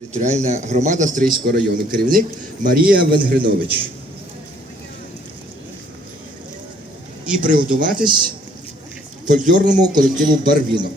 Територіальна громада Стрийського району. Керівник Марія Венгринович. І приготуватись фольклорному колективу Барвінок.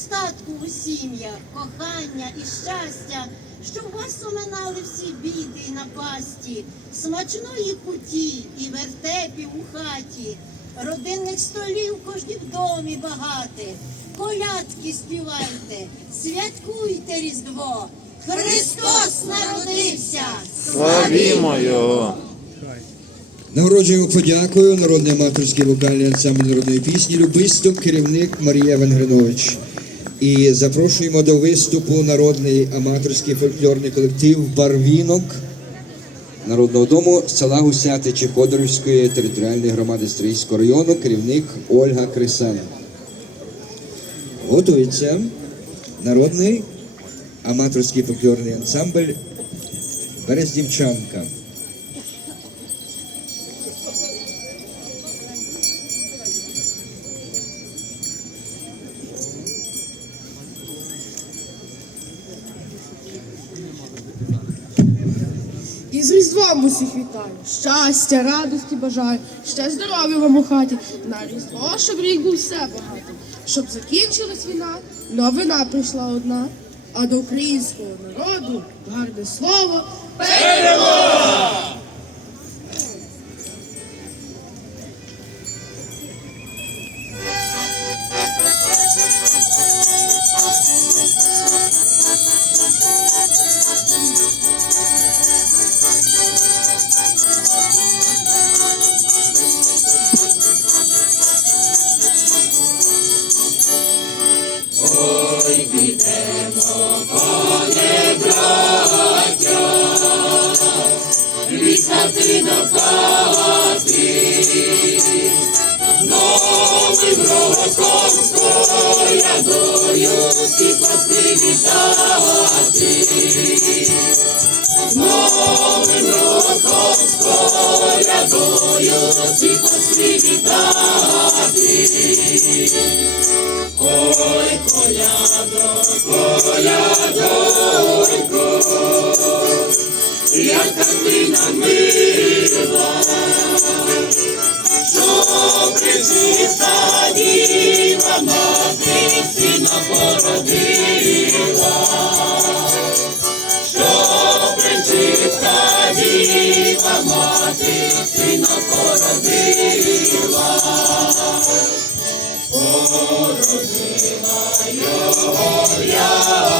Достатку у сім'ях, кохання і щастя, щоб вас оминали всі біди і напасті, смачної куті і вертепів у хаті, родинних столів кожній в домі багати, колядки співайте, святкуйте Різдво, Христос народився! Славімо Його! Нагороджуємо подякою народний аматорський вокальний ансамбль народної пісні Любисток, керівник Марія Венгринович. І запрошуємо до виступу народний аматорський фольклорний колектив Барвінок Народного дому з села Гусятичі Ходорівської територіальної громади Стрийського району, керівник Ольга Крисана. Готується народний аматорський фольклорний ансамбль Берездівчанка. З Різдвом усіх вітаю. Щастя, радості бажаю, ще здоров'я вам у хаті. На Різдво, щоб рік був все багато, Щоб закінчилась війна, новина прийшла одна. А до українського народу гарне слово Вічна Новим роком колядою всіх вас привітати. З Новим роком колядою всіх вас привітати. Ой, колядо, колядонько, як картина мила, що причиста діва мати сина породила, що причиста діва мати сина породила, породила його ясна,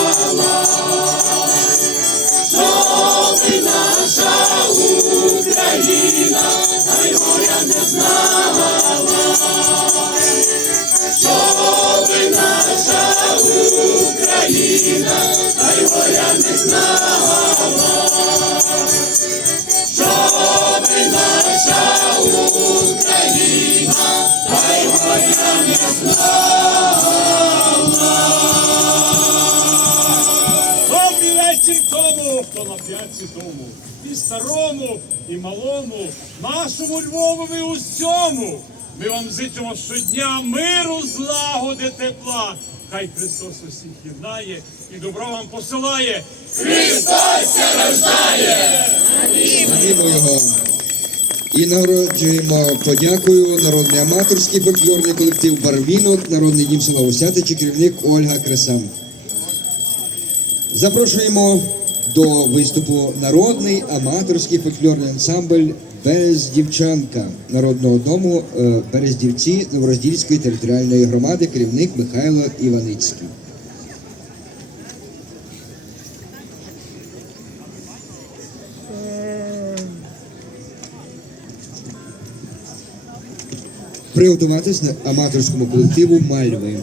Щоби наша Україна, та й горя не знала, щоби наша Україна, та горя не знала, хто на п'ятці тому, і старому, і малому, нашому Львовові усьому. Ми вам зичимо щодня миру, злагоди, тепла. Хай Христос усіх єднає і добро вам посилає. Славімо його. І нагороджуємо подякою народний аматорський фольклорний колектив Барвінок, народний дім села Осятичі, керівник Ольга Кресан. Запрошуємо до виступу народний аматорський фольклорний ансамбль Берездівчанка народного дому е, Берездівці Новороздільської територіальної громади, керівник Михайло Іваницький. Приготуватись на аматорському колективу Мальви.